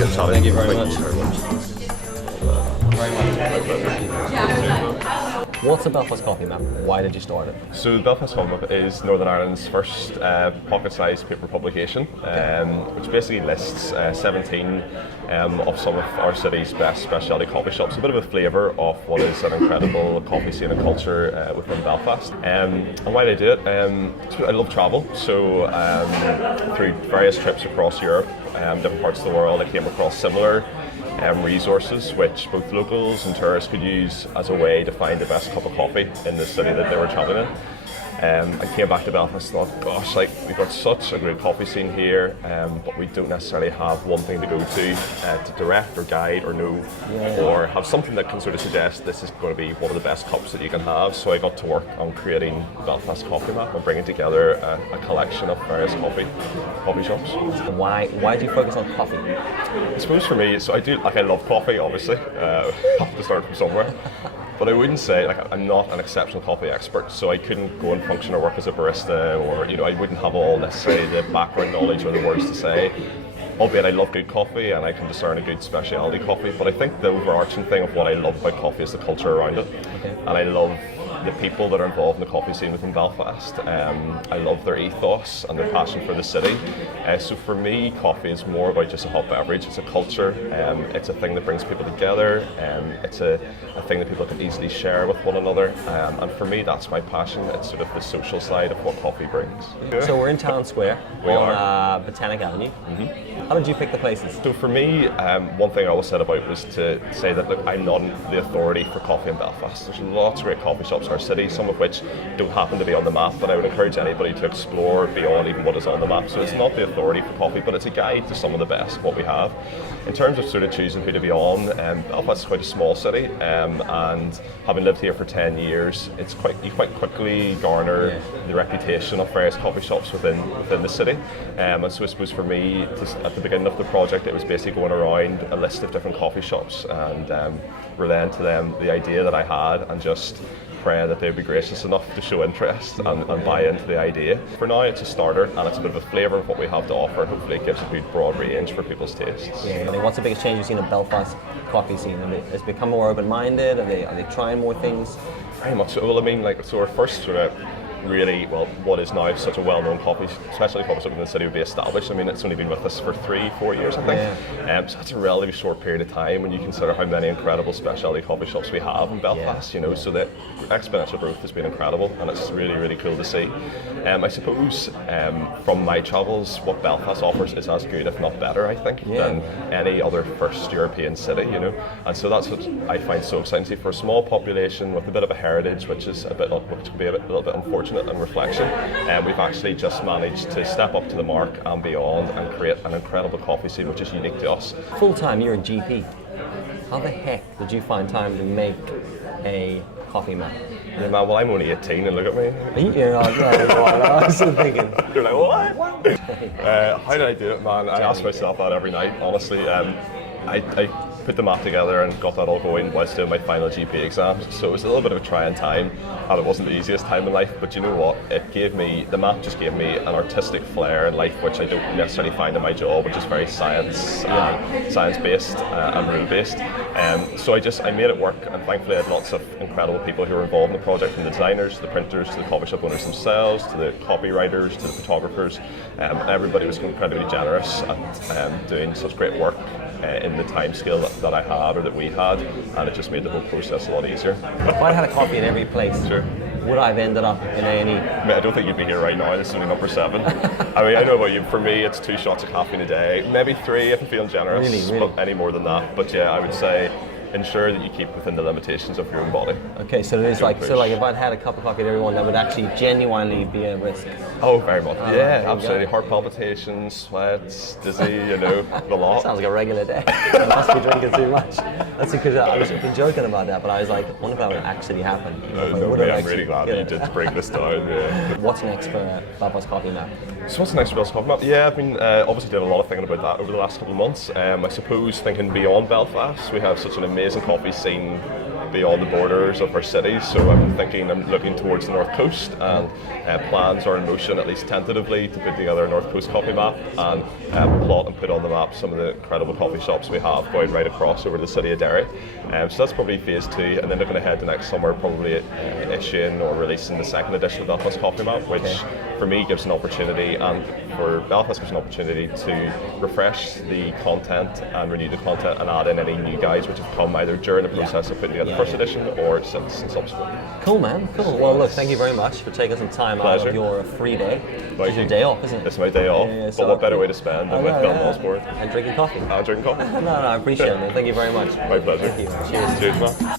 good chatting. Thank you very Thank much. you very much. What's a Belfast Coffee Map? Why did you start it? So the Belfast Coffee Map is Northern Ireland's first pocket-sized paper publication, which basically lists 17 of some of our city's best specialty coffee shops. A bit of a flavour of what is an incredible coffee scene and culture within Belfast. And why did I do it? I love travel, so through various trips across Europe, different parts of the world, I came across similar resources which both locals and tourists could use as a way to find the best cup of coffee in the city that they were travelling in. I came back to Belfast and thought, gosh, like we've got such a great coffee scene here, but we don't necessarily have one thing to go to direct or guide or know, or have something that can sort of suggest this is going to be one of the best cups that you can have. So I got to work on creating the Belfast Coffee Map and bringing together a collection of various coffee shops. Why did you focus on coffee? I suppose for me, so I love coffee, obviously. Have to start from somewhere. But I wouldn't say, I'm not an exceptional coffee expert, so I couldn't go and function or work as a barista, or I wouldn't have all necessarily the background knowledge or the words to say. Albeit I love good coffee and I can discern a good specialty coffee, but I think the overarching thing of what I love about coffee is the culture around it. Okay. And I love the people that are involved in the coffee scene within Belfast. I love their ethos and their passion for the city. So for me, coffee is more about just a hot beverage. It's a culture. It's a thing that brings people together. It's a thing that people can easily share with one another. And for me, that's my passion. It's sort of the social side of what coffee brings. So we're in Town Square on Botanic Avenue. Mm-hmm. How did you pick the places? So for me, one thing I always said about was to say that, look, I'm not the authority for coffee in Belfast. There's lots of great coffee shops in our city, some of which don't happen to be on the map, but I would encourage anybody to explore beyond even what is on the map. So it's not the authority for coffee, but it's a guide to some of the best of what we have. In terms of sort of choosing who to be on, Belfast is quite a small city, and having lived here for 10 years, you quite quickly garner the reputation of various coffee shops within the city. And so I suppose for me, at the beginning of the project, it was basically going around a list of different coffee shops and relaying to them the idea that I had and just pray that they'd be gracious enough to show interest and buy into the idea. For now, it's a starter and it's a bit of a flavour of what we have to offer. Hopefully it gives a good broad range for people's tastes. Yeah, I mean, what's the biggest change you've seen in Belfast coffee scene? Has it become more open-minded? Are they trying more things? Very much so. Well, I mean, so our first sort of really, what is now such a well-known coffee, especially coffee shop in the city, would be established. I mean, it's only been with us for 3-4 years, I think. So that's a relatively short period of time when you consider how many incredible specialty coffee shops we have in Belfast. So the exponential growth has been incredible, and it's really, really cool to see. I suppose from my travels, what Belfast offers is as good, if not better, I think, than any other first European city. And so that's what I find so exciting to see for a small population with a bit of a heritage, which can be a little bit unfortunate and reflection, and we've actually just managed to step up to the mark and beyond and create an incredible coffee scene which is unique to us. Full time, you're a GP. How the heck did you find time to make a coffee map? Yeah, man, well, I'm only 18 and look at me. I was thinking. You're like, what? How did I do it, man? I ask myself that every night, honestly. I put the map together and got that all going whilst doing my final GP exams. So it was a little bit of a trying time, and it wasn't the easiest time in life, but you know what? The map just gave me an artistic flair in life, which I don't necessarily find in my job, which is very science-based and rule-based. So I made it work, and thankfully I had lots of incredible people who were involved in the project, from the designers, to the printers, to the coffee shop owners themselves, to the copywriters, to the photographers. Everybody was incredibly generous at doing such great work in the time scale that I had or that we had, and it just made the whole process a lot easier. If I had a coffee in every place, would I have ended up in A&E? I don't think you'd be here right now. This is only number 7. I mean, I know about you. For me, it's 2 shots of caffeine a day, maybe 3 if I'm feeling generous. Really? But any more than that. But yeah, I would say ensure that you keep within the limitations of your own body. Okay, so there's like if I'd had a cup of coffee to everyone, that would actually genuinely be a risk. Oh, very much. Yeah, absolutely. Heart palpitations, sweats, dizzy, the lot. Sounds like a regular day. I must be drinking too much. That's because I was joking about that, but I was like, I wonder if that would actually happen. I'm really glad that you did bring this down. Yeah. What's next for Belfast Coffee Map? So what's the next for Belfast Coffee Map? Yeah, I've been obviously doing a lot of thinking about that over the last couple of months. I suppose thinking beyond Belfast, we have such an amazing coffee scene beyond the borders of our cities. So I'm looking towards the North Coast, and plans are in motion, at least tentatively, to put together a North Coast coffee map and plot and put on the map some of the incredible coffee shops we have going right across over the city of Derry. So that's probably phase 2, and then looking ahead to next summer, probably issuing or releasing the second edition of the Belfast Coffee Map, which for me gives an opportunity, and for Belfast gives an opportunity to refresh the content and renew the content and add in any new guys which have come either during the process of putting together the first edition or since and subsequent. Cool, man. Cool. Well, look, thank you very much for taking some time out of your free day. It's your day off, isn't it? It's my day off. Yeah, but what better way to spend than with Osborne? And drinking coffee. Drinking coffee. No, I appreciate it, man. Thank you very much. My pleasure. Thank you. Cheers. Cheers, man.